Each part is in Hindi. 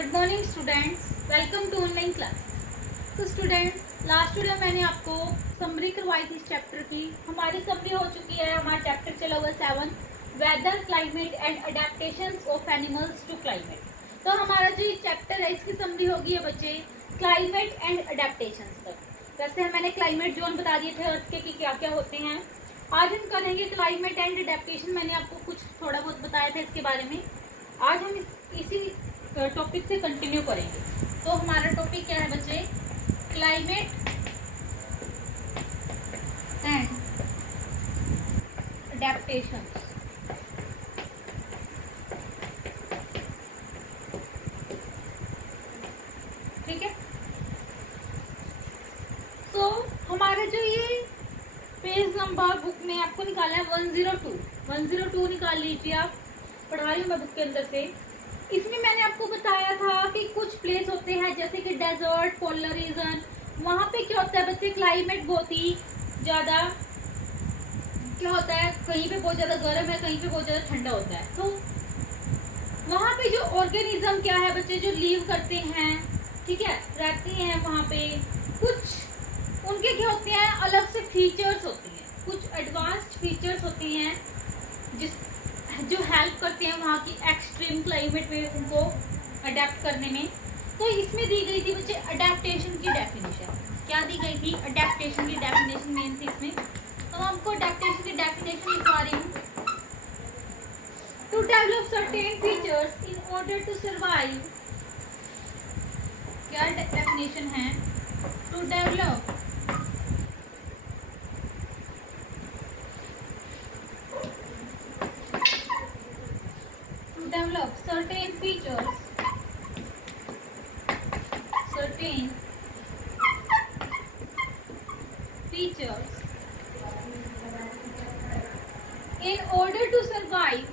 Good morning students, welcome to online classes. तो स्टूडेंट्स, लास्ट वीडियो मैंने आपको समरी करवाई थी इस चैप्टर की। हमारी समरी हो चुकी है, हमारा चैप्टर चला हुआ 7 weather, climate and adaptations of animals to climate. तो हमारा जो ये चैप्टर है इसकी समरी होगी है बच्चे क्लाइमेट एंड अडेप्टेशंस तक। वैसे मैंने क्लाइमेट जोन बता दिए थे अर्थ के कि क्या क्या होते हैं। आज हम करेंगे क्लाइमेट एंड अडेप्टेशन। मैंने आपको कुछ थोड़ा बहुत बताया था इसके बारे में। आज हम इसी टॉपिक से कंटिन्यू करेंगे। तो हमारा टॉपिक क्या है बच्चे? Climate and adaptation. ठीक है। तो हमारा जो ये पेज नंबर बुक में आपको निकालना है 102 निकाल लीजिए आप। पढ़ा रही हूँ मैं बुक के अंदर से। इसमें मैंने आपको बताया था कि कुछ प्लेस होते हैं जैसे कि डेजर्ट, पोलर रीजन। वहां पे क्या होता है बच्चे, क्लाइमेट बहुत ही ज्यादा क्या होता है, कहीं पे बहुत ज्यादा गर्म है, कहीं पे बहुत ज्यादा ठंडा होता है। तो वहां पे जो ऑर्गेनिज्म क्या है बच्चे, जो लीव करते हैं, ठीक है, रहते हैं वहां पे, कुछ उनके क्या होते हैं अलग से फीचर्स होते हैं, कुछ एडवांस्ड फीचर्स होती हैं जो हेल्प करते हैं वहाँ की एक्सट्रीम क्लाइमेट में उनको अडेप्ट करने में। तो इसमें दी गई थी बच्चे अडेप्टेशन की डेफिनेशन। क्या दी गई थी? अडेप्टेशन की डेफिनेशन मेन थी इसमें। तो हमको अडेप्टेशन की डेफिनेशन लिखवा रही हूँ। To develop certain features in order to survive. क्या डेफिनेशन है? To develop certain features in order to survive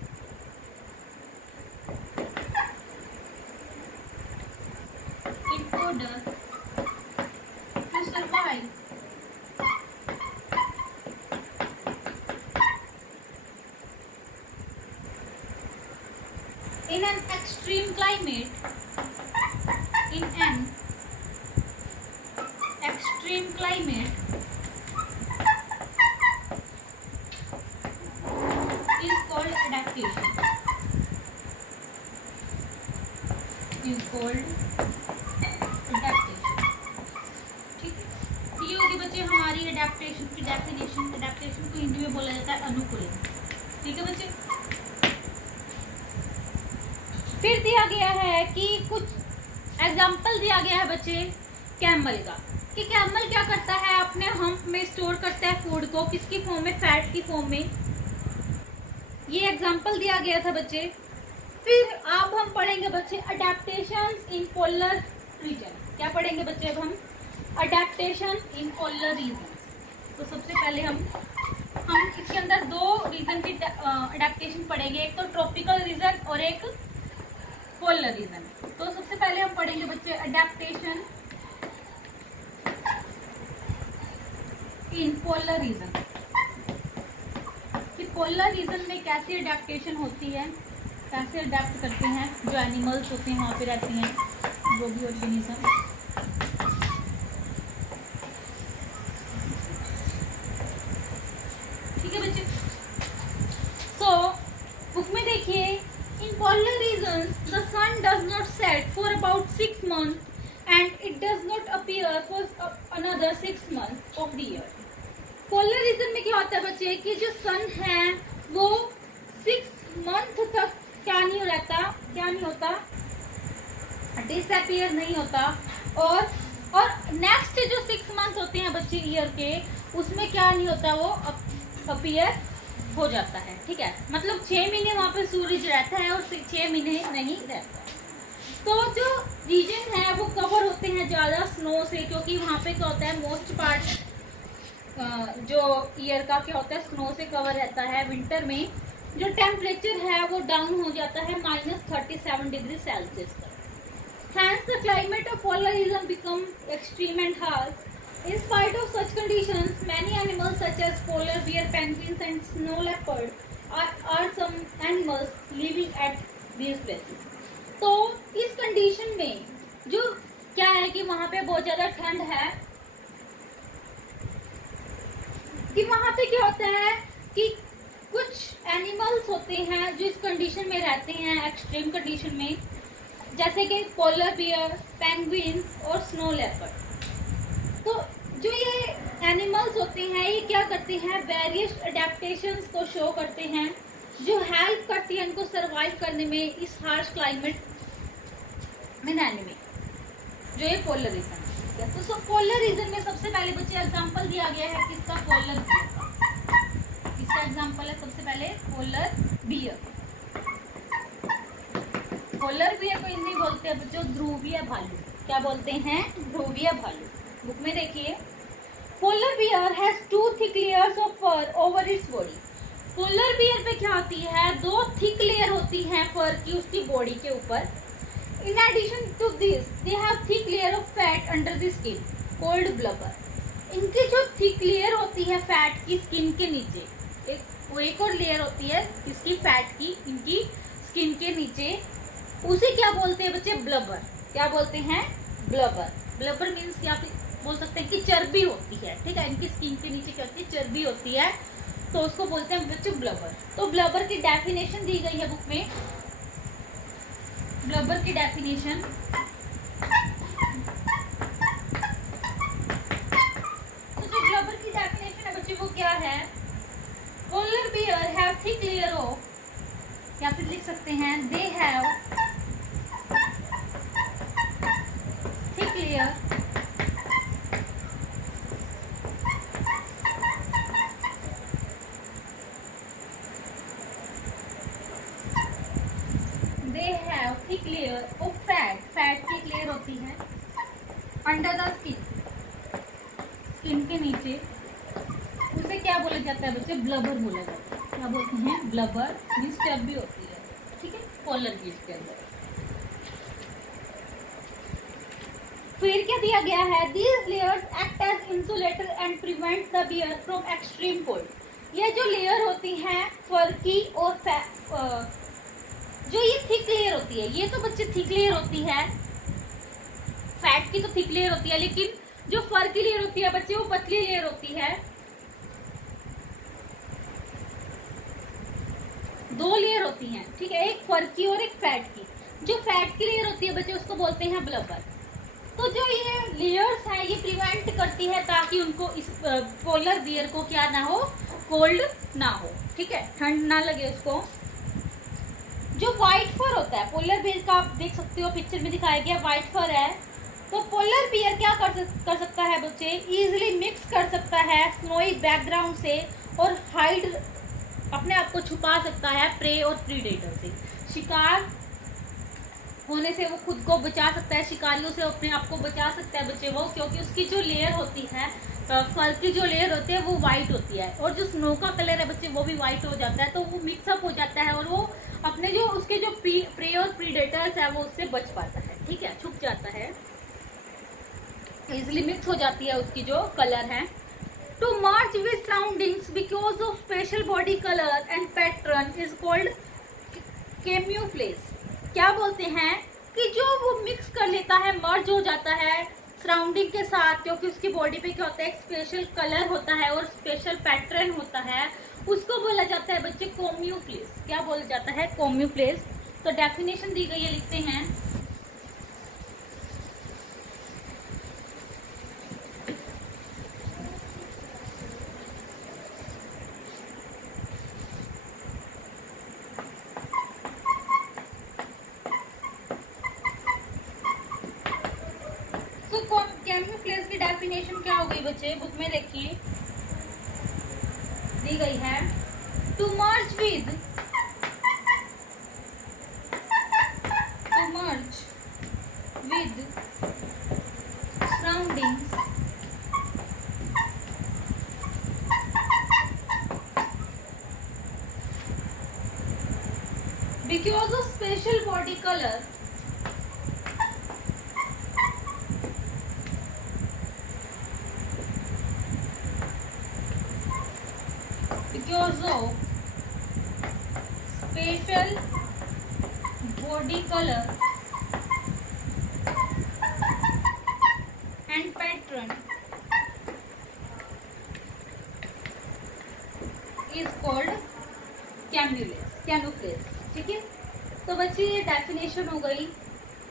in an extreme climate, is called adaptation. ठीक है। ये होगी बच्चे हमारी अडेप्टेशन की डेफिनेशन। अडेप्टेशन को हिंदी में बोला जाता है अनुकूलन। ठीक है बच्चे। फिर दिया गया है कि कुछ एग्जाम्पल दिया गया है बच्चे कैमल का, कि कैमल क्या करता है, अपने हम्प में स्टोर करता है फूड को, किसकी फॉर्म में? फैट की फॉर्म में। ये एग्जाम्पल दिया गया था बच्चे। फिर अब हम पढ़ेंगे बच्चे अडेप्टेशंस इन पोलर रीजन। क्या पढ़ेंगे बच्चे अब हम? अडेप्टेशन इन पोलर रीजन। तो सबसे पहले हम इसके अंदर दो रीजन की अडेप्टेशन पढ़ेंगे, एक तो ट्रॉपिकल रीजन और एक पोलर रीजन। तो सबसे पहले हम पढ़ेंगे बच्चे अडेप्टेशन इन पोलर रीजन, कि पोलर रीजन में कैसी अडेप्टेशन होती है, कैसे अडेप्ट करते हैं जो एनिमल्स होते हैं वहां पे रहते हैं, जो भी ऑर्गेनिज्म। ठीक है बच्चे। सो बुक में देखिए, in polar regions the sun does not set for about 6 months and it does not appear for another 6 months of the year. Polar region में क्या होता है बच्चे, कि जो सन है वो 6 मंथ तक क्या नहीं होता, डिसअपीयर नहीं होता। और नेक्स्ट जो 6 मंथ होते हैं बच्चे ईयर के, उसमें क्या नहीं होता, वो अपीयर हो जाता है। ठीक है, मतलब 6 महीने वहां पे सूरज रहता है और 6 महीने नहीं रहता। तो जो रीजन है वो कवर होते हैं ज्यादा स्नो से, क्योंकि वहां पे क्या होता है, मोस्ट पार्ट जो ईयर का क्या होता है, स्नो से कवर रहता है। विंटर में जो टेम्परेचर है वो डाउन हो जाता है -37 डिग्री सेल्सियस तक। Hence the climate of polar region become extreme and harsh. In spite of such conditions, many animals such as polar bear, penguins and snow leopard are some animals living at these places. तो इस कंडीशन में जो क्या है कि वहां पे बहुत ज्यादा ठंड है, कि वहां पे क्या होता है कि कुछ एनिमल्स होते हैं जो इस कंडीशन में रहते हैं, एक्सट्रीम कंडीशन में, जैसे कि पोलर बियर, पेंगुइन्स और स्नो लेपर्ड। तो जो ये एनिमल्स होते हैं ये क्या करते हैं, वेरियस अडेप्टेशंस को शो करते हैं जो हेल्प करती है इनको सरवाइव करने में इस हार्श क्लाइमेट में रहने में, जो ये पोलर रीजन है। तो पोलर रीजन में सबसे पहले बच्चे एग्जांपल दिया गया है किसका, पोलर बियर का। इसका एग्जांपल है सबसे पहले पोलर बियर। पोलर बियर को हिंदी बोलते हैं बच्चों ध्रुवीय भालू। क्या बोलते हैं, ध्रुवीय भालू। बुक में देखिए, polar bear has 2 thick layers of fur over its body. Polar bear पे क्या होती है, 2 थिक लेयर होती हैं फर की उसकी बॉडी के ऊपर। In addition to this they have thick layer of fat under the skin called blubber. इनकी जो थिक लेयर होती है फैट की स्किन के नीचे, एक और लेयर होती है इसकी फैट की इनकी स्किन के नीचे, उसे क्या बोलते हैं बच्चे, ब्लबर। क्या बोलते हैं, ब्लबर। ब्लबर मीन्स क्या बोल सकते हैं कि चर्बी होती है, ठीक है। इनकी स्किन के नीचे क्या होती है, चर्बी होती है, तो उसको बोलते हैं बच्चे ब्लबर। तो ब्लबर की डेफिनेशन दी गई है बुक में। ब्लबर की डेफिनेशन, तो जो ब्लबर की डेफिनेशन है बच्चे वो क्या है, polar bear have thick layer of, या फिर लिख सकते हैं दे have thick layer thick layer of fat. Fat की एक लेयर होती है अंडर द स्किन, स्किन के नीचे, उसे क्या बोला जाता है बच्चे, ब्लबर बोला जाता है। क्या बोलते हैं, ब्लबर मीन्स चर्बी होती है, ठीक है, पोलर बियर के अंदर। फिर क्या दिया गया है, these layers act as insulator and prevent the bear from extreme cold. ये जो लेयर होती है फर की और जो ये थिक लेयर होती है, ये तो बच्चे थिक लेयर होती है, फैट की तो थिक लेयर होती है, लेकिन जो फर की लेयर होती है बच्चे वो पतली लेयर होती है। 2 लेयर होती हैं, ठीक है, एक फर की और एक फैट की। जो फैट की लेयर होती है बच्चे उसको बोलते हैं ब्लबर। तो जो ये लेयर्स है ये प्रिवेंट करती है ताकि उनको इस पोलर बियर को क्या ना हो, कोल्ड ना हो, ठीक है, ठंड ना लगे उसको। जो व्हाइट फर होता है पोलर बियर का, आप देख सकते हो पिक्चर में दिखाया गया व्हाइट फर है। तो पोलर बियर क्या कर सकता है बच्चे, इजीली मिक्स कर सकता है स्नोई बैकग्राउंड से और हाइड, अपने आप को छुपा सकता है प्रे और प्रीडेटर से। शिकार होने से वो खुद को बचा सकता है, शिकारियों से अपने आप को बचा सकता है बच्चे वो, क्योंकि उसकी जो लेयर होती है, फर की जो लेयर होती है वो व्हाइट होती है, और जो स्नो का कलर है बच्चे वो भी व्हाइट हो जाता है। तो वो मिक्सअप हो जाता है और वो अपने जो उसके जो प्रे और प्रीडेटर्स है वो उससे बच पाता है, ठीक है, छुप जाता है, इजिली मिक्स हो जाती है उसकी जो कलर है। To merge with surroundings because of special body colour and pattern is called camouflage. क्या बोलते हैं कि जो वो मिक्स कर लेता है, मर्ज हो जाता है सराउंडिंग के साथ, क्योंकि उसकी बॉडी पे क्या होता है, एक स्पेशल कलर होता है और स्पेशल पैटर्न होता है, उसको बोला जाता है बच्चे कैम्यूफ्लेज। क्या बोला जाता है, कैम्यूफ्लेज। तो डेफिनेशन दी गई है, लिखते हैं, कैम्यूफ्लेज की डेफिनेशन क्या हो गई बच्चे, बुक में देखिए दी गई है, to merge with surroundings because of special body color because of special body color question हो गई।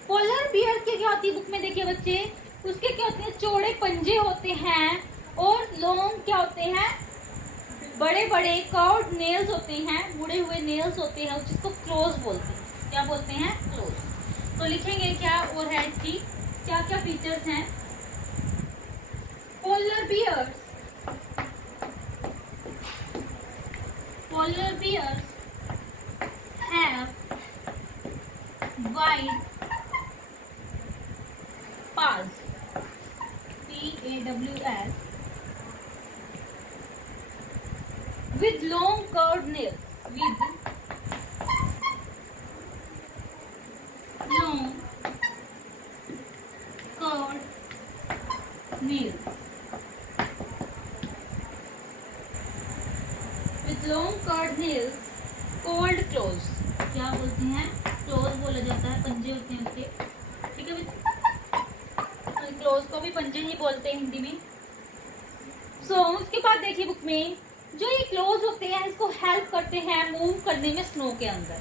पोलर बियर के क्या होती है बुक में, देखिए बच्चे, उसके क्या होते हैं, चौड़े पंजे होते हैं और लॉन्ग क्या होते हैं, बड़े बड़े कर्व्ड नेल्स होते हैं, मुड़े हुए नेल्स होते हैं, जिसको क्लोज बोलते हैं। क्या बोलते हैं? क्लोज। तो लिखेंगे क्या और है इसकी क्या क्या फीचर्स हैं। Polar bears have wide paws, PAWS, with long curved nails, with long curved nails called claws। क्या बोलते हैं? क्लोज बोला जाता है, पंजे होते हैं उसके, ठीक है बच्चे, क्लोज को भी पंजे ही बोलते हैं हिंदी में। उसके बाद देखिए बुक में जो ये क्लोज होते हैं इसको हेल्प करते हैं मूव करने में स्नो के अंदर,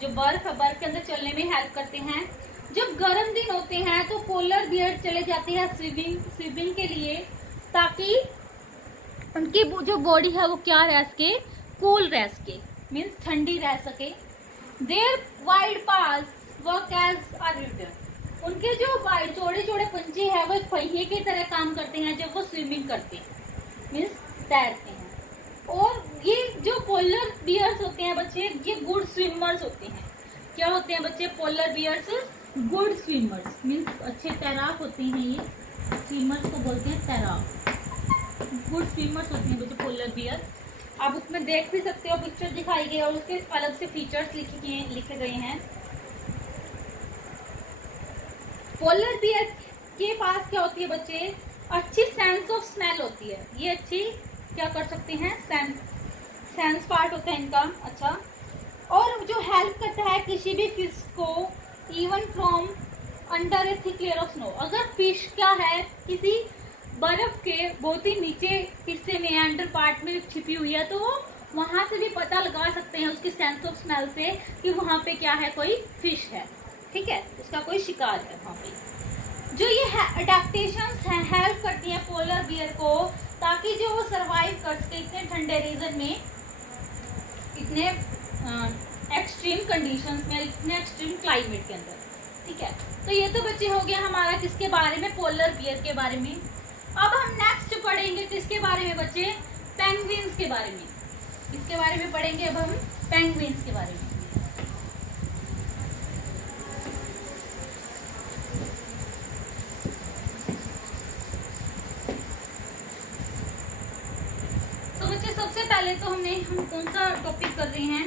जो बर्फ है बर्फ के अंदर चलने में हेल्प करते हैं। जब गर्म दिन होते हैं तो पोलर बियर चले जाते हैं स्विमिंग के लिए, ताकि उनकी जो बॉडी है वो क्या रह सके, कूल रह सके, मीन्स ठंडी रह सके। Their wide paws work as a rudder, उनके जो वाइड चौड़े चौड़े पंजे हैं वो पहिए की तरह काम करते हैं जब वो स्विमिंग करते हैं, मीन्स तैरते हैं। और ये जो पोलर बियर्स होते हैं बच्चे, ये गुड स्विमर्स होते हैं। क्या होते हैं बच्चे? Polar bears good swimmers, means अच्छे तैराक होते हैं। ये स्विमर्स को बोलते हैं तैराक, गुड स्विमर्स होते हैं बच्चे पोलर बियर। आप उसमें देख भी सकते हो, पिक्चर दिखाई गई और उसके अलग से फीचर्स लिखे गए हैं। पोलर बियर के पास क्या होती है बच्चे? अच्छी सेंस ऑफ स्मेल होती है। ये अच्छी क्या कर सकते हैं? सेंस पार्ट होता है इनका अच्छा, और जो हेल्प करता है किसी भी फिश को even from under A thick layer of snow. अगर फिश क्या है किसी बर्फ के बहुत ही नीचे हिस्से में अंडर पार्ट में छिपी हुई है, तो वो वहां से भी पता लगा सकते हैं उसकी सेंस ऑफ स्मेल से कि वहां पे क्या है, कोई फिश है, ठीक है, उसका कोई शिकार है वहां पे। जो ये अडेप्टेशंस हैं हेल्प करती हैं पोलर बियर को, ताकि जो वो सरवाइव कर सके इतने ठंडे रीजन में, इतने एक्सट्रीम कंडीशंस में, इतने एक्सट्रीम क्लाइमेट के अंदर, ठीक है। तो ये तो बच्चे हो गया हमारा किसके बारे में? पोलर बियर के बारे में। अब हम नेक्स्ट पढ़ेंगे किसके बारे में बच्चे? पेंगुइन्स के बारे में। इसके बारे में पढ़ेंगे अब हम पेंगुइन्स के बारे में। तो बच्चे सबसे पहले तो हम कौन सा टॉपिक कर रहे हैं?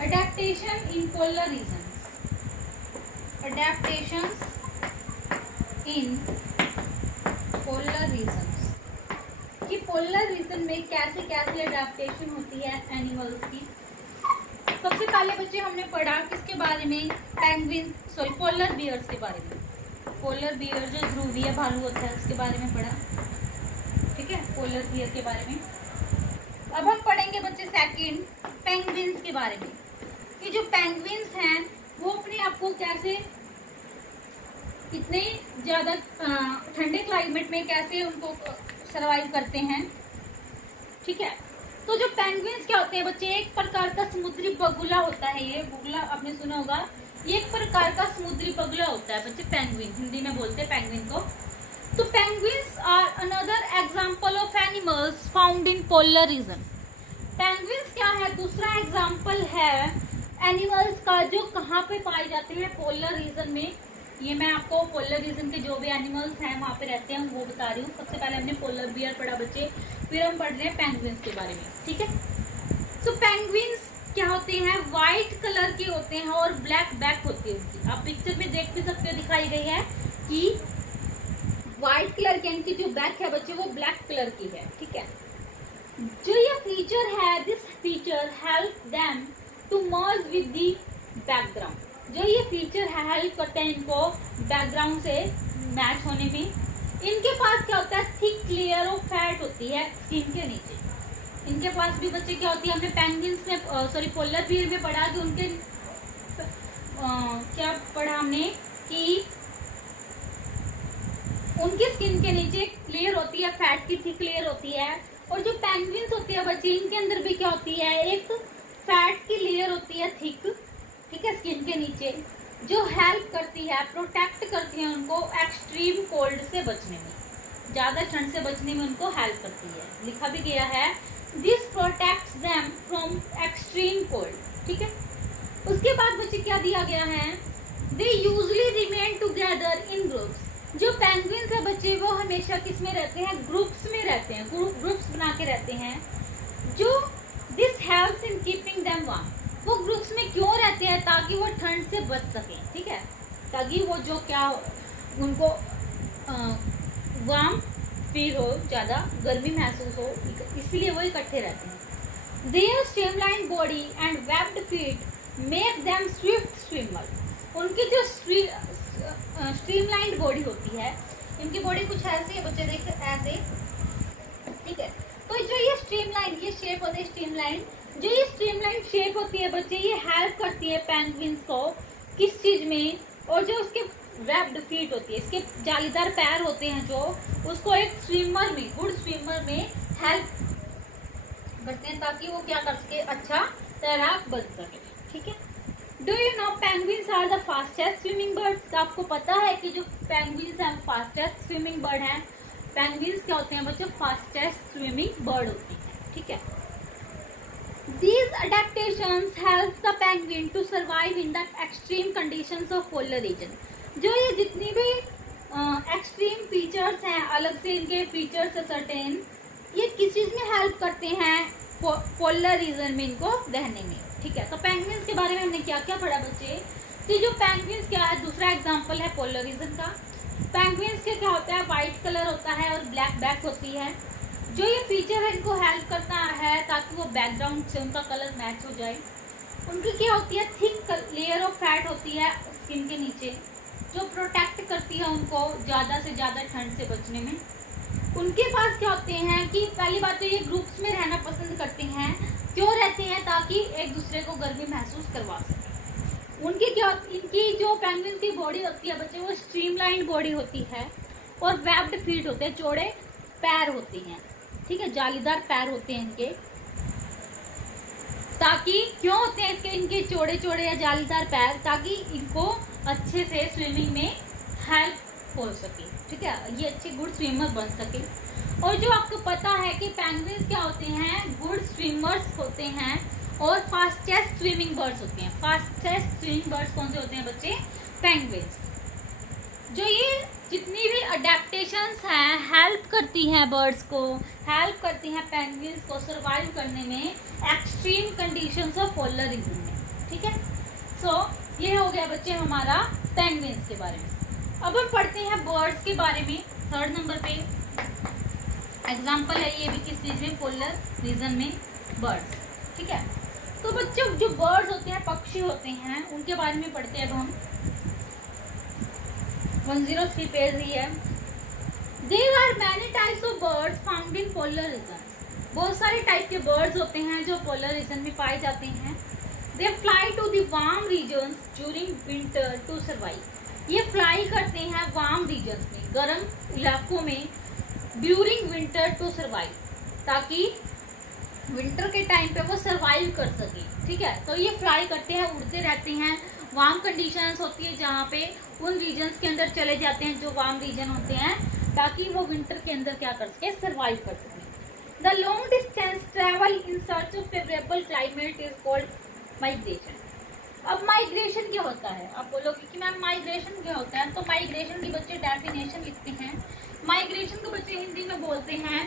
Adaptation in polar reason. Adaptations in polar regions, कि पोलर रीजन में कैसे कैसे अडेप्टेशन होती है एनिमल्स की। सबसे पहले बच्चे हमने पढ़ा किसके बारे में? पोलर बियर्स के बारे में। पोलर बियर जो ध्रुवीय भालू होता है उसके बारे में पढ़ा, ठीक है, पोलर बियर के बारे में। अब हम पढ़ेंगे बच्चे सेकंड पेंगुइन्स के बारे में, कि जो पेंगुइन्स हैं वो अपने आप को कैसे इतने ज्यादा ठंडे क्लाइमेट में कैसे उनको सरवाइव करते हैं, ठीक है। तो जो पेंगुइन्स क्या होते हैं बच्चे? एक प्रकार का समुद्री बगुला होता है। ये बगुला आपने सुना होगा, ये एक प्रकार का समुद्री बगुला होता है बच्चे, पेंगुइन हिंदी में बोलते हैं पेंगुइन को। तो penguins are another example of animals found in polar region. Penguins क्या है? दूसरा एग्जाम्पल है एनिमल्स का जो कहाँ पे पाए जाते हैं? पोलर रीजन में। ये मैं आपको पोलर रीजन के जो भी एनिमल्स हैं वहाँ पे रहते हैं वो बता रही हूँ। सबसे पहले हमने पोलर बियर पढ़ा बच्चे, फिर हम पढ़ रहे हैं पेंगुइन्स के बारे में, ठीक है। सो पेंगुइन्स क्या होते हैं? व्हाइट कलर के होते हैं और ब्लैक बैक होती है उनकी। आप पिक्चर में देख भी सकते हो, दिखाई गई है कि व्हाइट कलर की इनकी जो बैक है बच्चे वो ब्लैक कलर की है, ठीक है। जो ये फीचर है, this feature help them to merge with the background. जो ये फीचर है हेल्प करते हैं इनको बैकग्राउंड से मैच होने में। इनके पास क्या होता है? थिक लेयर ऑफ फैट होती है स्किन के नीचे। इनके पास भी बच्चे क्या होती है, हमने पेंगुइन्स में पोलर बियर में पढ़ा कि उनके क्या पढ़ा हमने कि उनकी स्किन के नीचे एक लेयर होती है, फैट की थिक लेयर होती है। और जो पेंगुइन्स होती है बच्चे, इनके अंदर भी क्या होती है, एक फैट की लेयर होती है थिक, ठीक है, स्किन के नीचे, जो हेल्प करती है, प्रोटेक्ट करती है उनको एक्सट्रीम कोल्ड से बचने में, ज्यादा ठंड से बचने में उनको हेल्प करती है। लिखा भी गया है this protects them from extreme cold, ठीक है। उसके बाद बच्चे क्या दिया गया है, they usually remain together in groups. जो पेंगुइन्स है बच्चे वो हमेशा किस में रहते हैं, ग्रुप्स में रहते हैं, ग्रुप्स बना के रहते हैं। जो this helps in keeping them warm. वो ग्रुप्स में क्यों रहते हैं, ताकि वो ठंड से बच सके, ठीक है, ताकि वो जो क्या उनको वार्म फील हो, ज्यादा गर्मी महसूस हो, इसलिए वो इकट्ठे रहते हैं। Their streamline body and webbed feet make them swift swimmers. उनकी जो स्ट्रीमलाइन बॉडी होती है, इनकी बॉडी कुछ ऐसी है बच्चे, देखिए ऐसे, ठीक है। तो जो ये स्ट्रीमलाइन, ये शेप होती है स्ट्रीमलाइन, जो ये स्ट्रीमलाइन शेप होती है बच्चे, ये हेल्प करती है पेंगुइन्स को किस चीज में, और जो उसके वेब्ड फीट होती है, इसके जालीदार पैर होते हैं जो, उसको एक स्विमर में, गुड स्विमर में हेल्प करते हैं, ताकि वो क्या कर सके, अच्छा तैराक बन सके, ठीक है। Do you know penguins are the fastest swimming birds. आपको पता है कि जो पेंगुइन्स हैं फास्टेस्ट स्विमिंग बर्ड हैं। पेंगुइन्स क्या होते हैं बच्चों, फास्टेस्ट स्विमिंग बर्ड होते हैं, ठीक है। These adaptations help the penguin to survive in the extreme conditions of polar region। जो ये जितनी भी एक्सट्रीम फीचर्स हैं, अलग से इनके फीचर्स है सर्टेन, ये किस चीज में हेल्प करते हैं, पोलर रीजन में इनको रहने में, ठीक है। तो पेंगुइन्स के बारे में हमने क्या क्या पढ़ा बच्चे, कि जो पेंगुइन्स क्या है, दूसरा एग्जांपल है पोलर रीजन का। पेंगुइन्स के क्या होता है, व्हाइट कलर होता है और ब्लैक बैक होती है। जो ये फीचर है इनको हेल्प करता है ताकि वो बैकग्राउंड से उनका कलर मैच हो जाए। उनकी क्या होती है, थिक लेयर ऑफ फैट होती है स्किन के नीचे, जो प्रोटेक्ट करती है उनको ज्यादा से ज्यादा ठंड से बचने में। उनके पास क्या होते हैं कि पहली बात तो ये ग्रुप्स में रहना पसंद करते हैं। क्यों रहते हैं, ताकि एक दूसरे को गर्मी महसूस करवा सके। उनकी क्या, इनकी जो पेंगुइन की बॉडी होती है बच्चे, वो स्ट्रीमलाइन बॉडी होती है और वेब्ड फीट होते हैं, चौड़े पैर होते हैं, ठीक है, जालीदार पैर होते हैं इनके। ताकि क्यों होते हैं इसके, इनके चौड़े चौड़े या जालीदार पैर, ताकि इनको अच्छे से स्विमिंग में हेल्प हो सके, ठीक है, ये अच्छे गुड स्विमर बन सके। और जो आपको पता है कि पेंगुइन्स क्या होते हैं, गुड स्विमर्स होते हैं और फास्टेस्ट स्विमिंग बर्ड्स होते हैं। फास्टेस्ट स्विमिंग बर्ड्स कौन से होते हैं बच्चे, पेंगुइन्स। जो ये जितनी भी अडेप्टेशंस हैं, हेल्प करती हैं बर्ड्स को, हेल्प करती हैं पेंगुइन्स को सर्वाइव करने में extreme conditions of polar reason में, ठीक है। सो ये हो गया बच्चे हमारा पेंगुइन्स के बारे में। अब हम पढ़ते हैं बर्ड्स के बारे में। 3rd नंबर पे एग्जाम्पल है, ये भी किस चीज में, पोलर रीजन में बर्ड्स, ठीक है। तो बच्चों जो बर्ड्स होते हैं, पक्षी होते हैं, उनके बारे में पढ़ते हैं अब हम। 103 पेज ही है। There are many types of birds found in polar region। बहुत सारे टाइप के बर्ड्स होते हैं जो पोलर रीजन में पाए जाते हैं। They fly to the warm regions during winter to survive। ये फ्लाई करते हैं वार्म रीजन्स में, गर्म इलाकों में, ड्यूरिंग विंटर टू सर्वाइव, ताकि विंटर के टाइम पे वो सर्वाइव कर सके, ठीक है। तो ये फ्लाई करते हैं, उड़ते रहते हैं, वार्म कंडीशंस होती है जहाँ पे उन रीजन्स के अंदर चले जाते हैं जो वार्म रीजन होते हैं, ताकि वो विंटर के अंदर क्या कर सके, सर्वाइव कर सके। The long distance travel in search of favourable climate is called migration. अब माइग्रेशन क्या होता है, आप बोलोगे कि मैम माइग्रेशन क्या होता है, तो माइग्रेशन की बच्चे डेफिनेशन लिखते हैं। माइग्रेशन को बच्चे हिंदी में बोलते हैं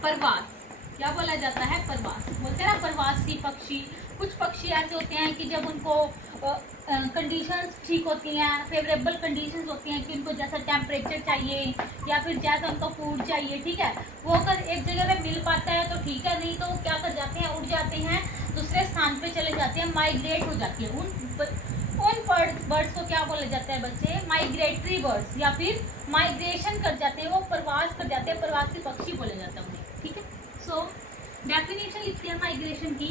प्रवास। क्या बोला जाता है, प्रवास बोलते हैं ना, प्रवासी पक्षी। कुछ पक्षी ऐसे होते हैं कि जब उनको कंडीशंस ठीक होती हैं, फेवरेबल कंडीशंस होती हैं कि उनको जैसा टेम्परेचर चाहिए या फिर जैसा उनको फूड चाहिए, ठीक है, वो अगर एक जगह पे मिल पाता है तो ठीक है, नहीं तो वो क्या कर जाते हैं, उड़ जाते हैं, दूसरे स्थान पे चले जाते हैं, माइग्रेट हो जाती है। उन बर्ड्स को क्या बोला जाता है बच्चे, माइग्रेटरी बर्ड्स, या फिर माइग्रेशन कर जाते हैं, वो प्रवास कर जाते हैं, प्रवासी पक्षी बोले जाते हैं उन्हें, ठीक है। सो डेफिनेशन लिखते हैं माइग्रेशन की।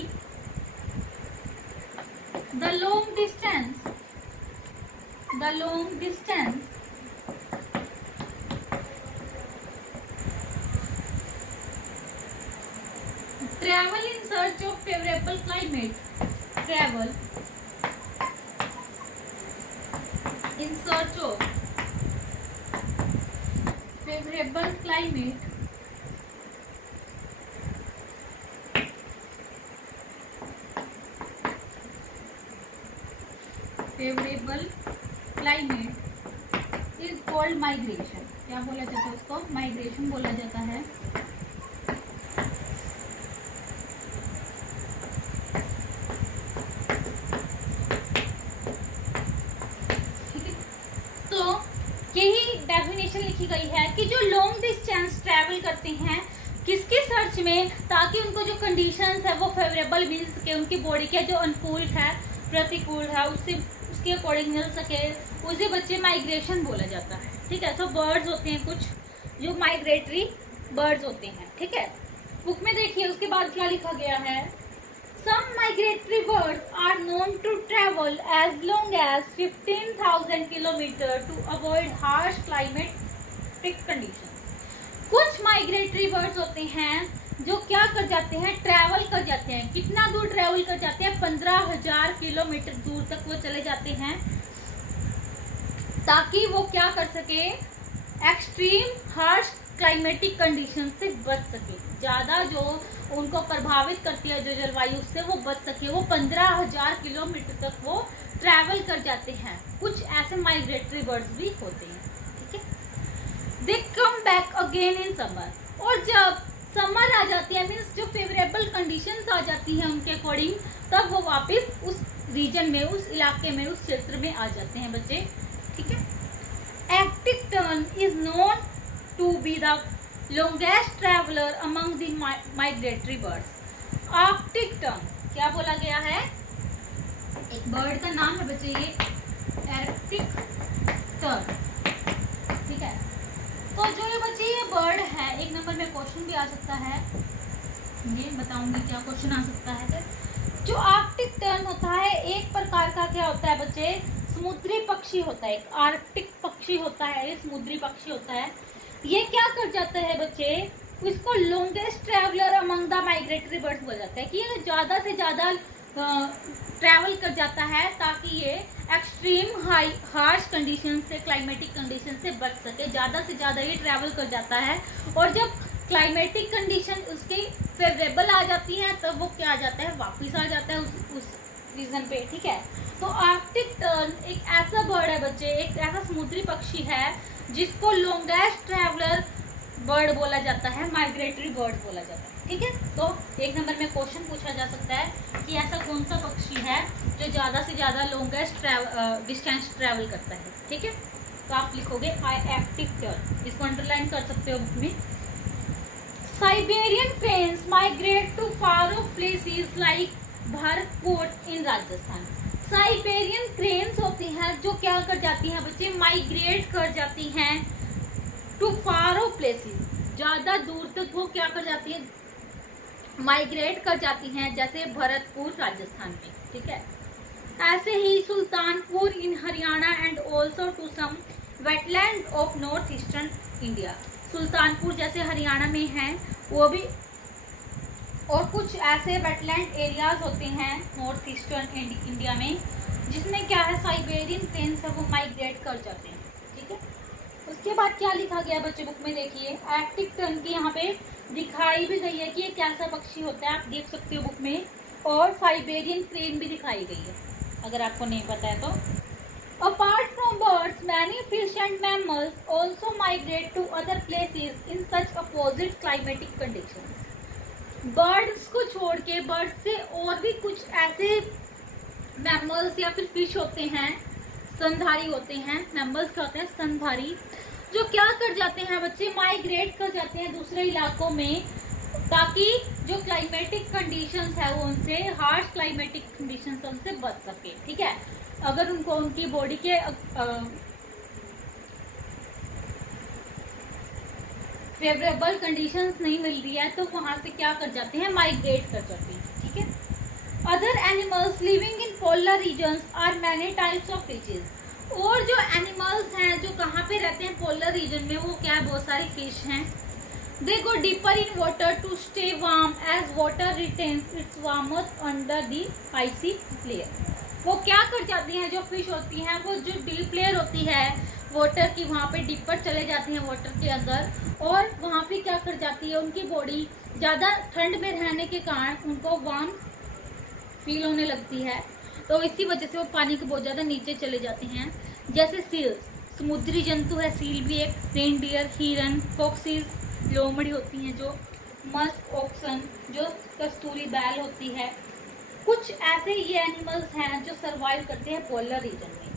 The long distance travel in search of favorable climate, travel in search of favorable climate is called migration। क्या बोला जाता है उसको? माइग्रेशन बोला जाता है। यही डेफिनेशन लिखी गई है कि जो लॉन्ग डिस्टेंस ट्रैवल करते हैं किसके सर्च में, ताकि उनको जो कंडीशंस है वो फेवरेबल मिल सके, उनकी बॉडी के जो अनुकूल है प्रतिकूल है उसके अकॉर्डिंग मिल सके, उसे बच्चे माइग्रेशन बोला जाता है। ठीक है, तो बर्ड्स होते हैं कुछ जो माइग्रेटरी बर्ड्स होते हैं। ठीक है, बुक में देखिए उसके बाद क्या लिखा गया है। Some migratory birds are known to travel as long as 15,000 kilometers to avoid harsh climatic conditions। कुछ माइग्रेटरी बर्ड्स होते हैं जो क्या कर जाते हैं, ट्रैवल कर जाते हैं। कितना दूर ट्रैवल कर जाते हैं? 15,000 किलोमीटर दूर तक वो चले जाते हैं, ताकि वो क्या कर सके, एक्सट्रीम हार्श क्लाइमेटिक कंडीशन से बच सके। ज्यादा जो उनको प्रभावित करती है जो जलवायु, उससे वो बच सके। वो 15,000 किलोमीटर तक वो ट्रैवल कर जाते हैं। कुछ ऐसे माइग्रेटरी बर्ड्स भी होते हैं। ठीक है, they come back again in summer. और जब समर आ जाती है, मीन्स जो फेवरेबल कंडीशंस आ जाती हैं उनके अकॉर्डिंग, तब वो वापस उस रीजन में, उस इलाके में, उस क्षेत्र में आ जाते हैं बच्चे। ठीक है, Arctic tern is known to be the longest traveller among the migratory birds. Arctic tern क्या बोला गया है? एक बर्ड का नाम है बच्चे ये, आर्कटिक टर्न। ठीक है, तो जो ये बच्चे ये बर्ड है, एक नंबर में क्वेश्चन भी आ सकता है, ये बताऊंगी क्या क्वेश्चन आ सकता है। जो आर्कटिक टर्न होता है एक प्रकार का क्या होता है बच्चे, समुद्री पक्षी होता है। एक आर्कटिक पक्षी होता है, ये समुद्री पक्षी होता है। ये क्या कर जाता है बच्चे, इसको longest traveller among the migratory birds बोला जाता है कि ये ज्यादा से ज्यादा ट्रैवल कर जाता है, ताकि ये एक्सट्रीम हार्श कंडीशन से, क्लाइमेटिक कंडीशन से बच सके। ज्यादा से ज्यादा ये ट्रैवल कर जाता है, और जब क्लाइमेटिक कंडीशन उसकी फेवरेबल आ जाती है, तब वो क्या आ जाता है, वापिस आ जाता है उस रीजन पे। ठीक है, तो आर्कटिक टर्न एक ऐसा बर्ड है बच्चे, एक ऐसा समुद्री पक्षी है जिसको लॉन्गेस्ट ट्रैवलर बर्ड बोला जाता है, माइग्रेटरी बर्ड बोला जाता है। ठीक है, तो एक नंबर में क्वेश्चन पूछा जा सकता है कि ऐसा कौन सा पक्षी है जो ज्यादा से ज्यादा लॉन्गेस्ट डिस्टेंस ट्रैवल करता है। ठीक है, तो आप लिखोगे आर्कटिक टर्न, इसको अंडरलाइन कर सकते हो बुक में। Siberian cranes migrate to far off places like Bharatpur in Rajasthan. Siberian cranes होती हैं जो क्या कर जाती हैं बच्चे, माइग्रेट कर जाती हैं टू फार ऑफ प्लेसेस, ज्यादा दूर तक वो क्या कर जाती है, माइग्रेट कर जाती हैं, जैसे भरतपुर राजस्थान में। ठीक है, ऐसे ही Sultanpur in Haryana and also to some wetland of north eastern India. Sultanpur जैसे हरियाणा में है वो भी, और कुछ ऐसे वेटलैंड एरियाज होते हैं नॉर्थ ईस्टर्न इंडिया में, जिसमें क्या है, साइबेरियन क्रेन्स है वो माइग्रेट कर जाते हैं। ठीक है, उसके बाद क्या लिखा गया बच्चे बुक में देखिए, आर्कटिक टर्न की यहाँ पे दिखाई भी गई है कि ये कैसा पक्षी होता है, आप देख सकते हो बुक में, और साइबेरियन क्रेन भी दिखाई गई है अगर आपको नहीं पता है तो। Apart from birds, many fish and mammals also migrate to other places in such opposite climatic conditions। Birds को छोड़ के, बर्ड्स से और भी कुछ ऐसे मैमल्स या फिर फिश होते हैं, स्तनधारी होते हैं, मैमल्स क्या होते हैं, स्तनधारी, जो क्या कर जाते हैं बच्चे, माइग्रेट कर जाते हैं दूसरे इलाकों में, ताकि जो क्लाइमेटिक कंडीशंस है वो उनसे, हार्श क्लाइमेटिक कंडीशंस उनसे बच सके। ठीक है, अगर उनको उनकी बॉडी के फेवरेबल कंडीशंस नहीं मिल रही है तो वहां से क्या कर जाते हैं, माइग्रेट कर जाते हैं। ठीक है। Other animals living in polar regions are many types of fishes. और जो एनिमल्स हैं जो कहाँ पे रहते हैं पोलर रीजन में, वो क्या है, बहुत सारी फिश हैं। They go deeper in water to stay warm as water retains its warmth under the icy layer. वो क्या कर जाती हैं, जो फिश होती हैं वो जो डीप लेयर होती है वाटर की, वहाँ पे डीपर चले जाती हैं वाटर के अंदर, और वहाँ पे क्या कर जाती है, उनकी बॉडी ज़्यादा ठंड में रहने के कारण उनको वार्म फील होने लगती है, तो इसी वजह से वो पानी के बहुत ज़्यादा नीचे चले जाते हैं। जैसे सील, समुद्री जंतु है सील भी एक, रेनडियर, हिरन, फॉक्सीज, लोमड़ी होती हैं जो, मस्क ऑक्सन जो कस्तूरी बैल होती है। कुछ ऐसे ये एनिमल्स हैं जो सरवाइव करते हैं पोलर रीजन में।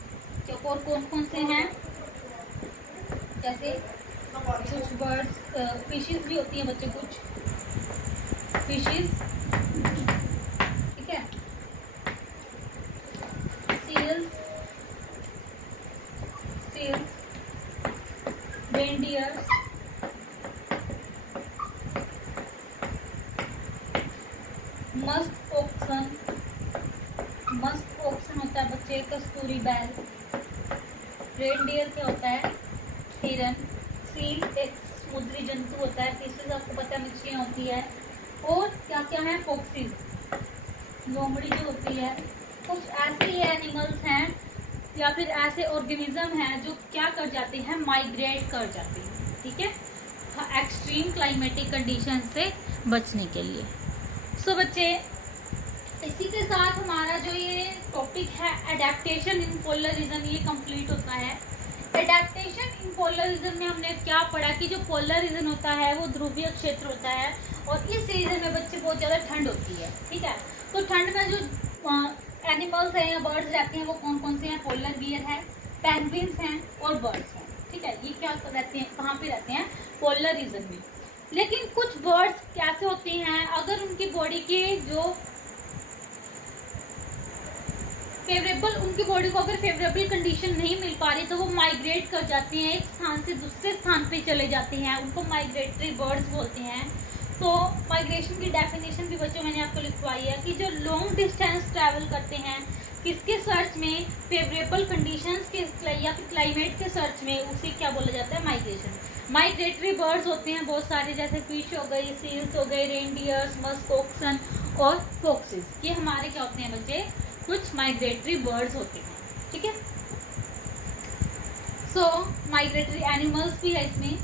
जो और कौन कौन से हैं, जैसे कुछ बर्ड्स, फिशेस भी होती हैं बच्चे, कुछ फिशेस, ठीक है, सील्स, रेनडियर्स, मस्क ऑक्सन होता है बच्चे, कस्तूरी बैल, रेनडियर क्या होता है, हिरन, सील एक समुद्री जंतु होता है, फिशेस आपको पता है मछलियाँ होती है, और क्या क्या है, फॉक्सीज, लोमड़ी जो होती है। कुछ ऐसे ही एनिमल्स हैं या फिर ऐसे ऑर्गेनिज्म हैं जो क्या कर जाते हैं, माइग्रेट कर जाते हैं। ठीक है, एक्सट्रीम क्लाइमेटिक कंडीशन से बचने के लिए। सो बच्चे, इसी के साथ हमारा जो ये टॉपिक है एडेप्टेशन इन पोलर रीजन, ये कंप्लीट होता है। एडेप्टेशन इन पोलर रीजन में हमने क्या पढ़ा कि जो पोलर रीजन होता है वो ध्रुवीय क्षेत्र होता है, और इस रीजन में बच्चे बहुत ज़्यादा ठंड होती है। ठीक है, तो ठंड में जो एनिमल्स हैं या बर्ड्स रहते हैं वो कौन कौन से हैं, पोलर बियर है, पेंगुइन्स हैं और बर्ड्स हैं। ठीक है, ये क्या रहते हैं, कहाँ पे रहते हैं, पोलर रीजन में। लेकिन कुछ बर्ड्स कैसे होते हैं, अगर उनकी बॉडी के जो उनकी बॉडी को अगर फेवरेबल कंडीशन नहीं मिल पा रही तो वो माइग्रेट कर जाती हैं, एक स्थान से दूसरे स्थान पे चले जाते हैं, उनको माइग्रेटरी बर्ड्स बोलते हैं। तो माइग्रेशन की डेफिनेशन भी बच्चों मैंने आपको लिखवाई है कि जो लॉन्ग डिस्टेंस ट्रैवल करते हैं किसके सर्च में, फेवरेबल कंडीशंस के या फिर क्लाइमेट के सर्च में, उसे क्या बोला जाता है, माइग्रेशन। माइग्रेटरी बर्ड्स होते हैं बहुत सारे, जैसे फिश हो गई, सील्स हो गए, रेनडियर्स, मस्क ऑक्सन और फॉक्सेस, ये हमारे क्या होते हैं बच्चे, कुछ माइग्रेटरी बर्ड्स होते हैं। ठीक है, सो माइग्रेटरी एनिमल्स भी है इसमें।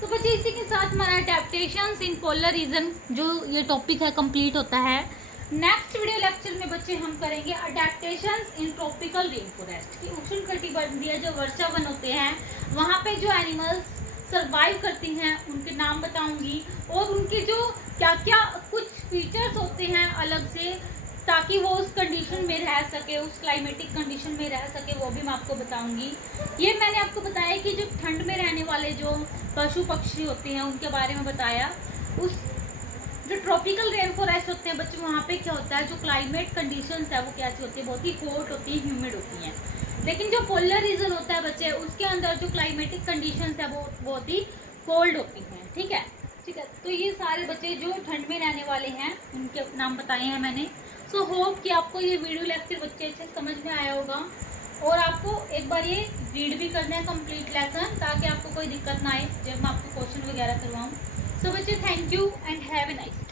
तो बच्चे इसी के साथ हमारा अडेप्टेशंस इन पोलर रीजन जो ये टॉपिक है कंप्लीट होता है। नेक्स्ट वीडियो लेक्चर में बच्चे हम करेंगे adaptations in tropical rain forest, की उष्ण कटिबंधीय जो वर्षा वन होते हैं वहाँ पे जो एनिमल्स सर्वाइव करती हैं उनके नाम बताऊंगी, और उनके जो क्या क्या कुछ फीचर्स होते हैं अलग से, ताकि वो उस कंडीशन में रह सके, उस क्लाइमेटिक कंडीशन में रह सके, वो भी मैं आपको बताऊंगी। ये मैंने आपको बताया कि जो ठंड में रहने वाले जो पशु पक्षी होते हैं उनके बारे में बताया। उस जो ट्रॉपिकल रेन फॉरेस्ट होते हैं बच्चों, वहाँ पे क्या होता है, जो क्लाइमेट कंडीशंस है वो कैसी होती है, बहुत ही हॉट होती है, ह्यूमिड होती हैं। लेकिन जो पोलर रीजन होता है बच्चे, उसके अंदर जो क्लाइमेटिक कंडीशंस है वो बहुत ही कोल्ड होती हैं। ठीक है, तो ये सारे बच्चे जो ठंड में रहने वाले हैं उनके नाम बताए हैं मैंने। सो होप कि आपको ये वीडियो लेक्चर बच्चे अच्छे समझ में आया होगा, और आपको एक बार ये रीड भी करना है कंप्लीट लेसन, ताकि आपको कोई दिक्कत ना आए जब मैं आपको क्वेश्चन वगैरह करवाऊँ। सो बच्चे, thank you and have a nice day.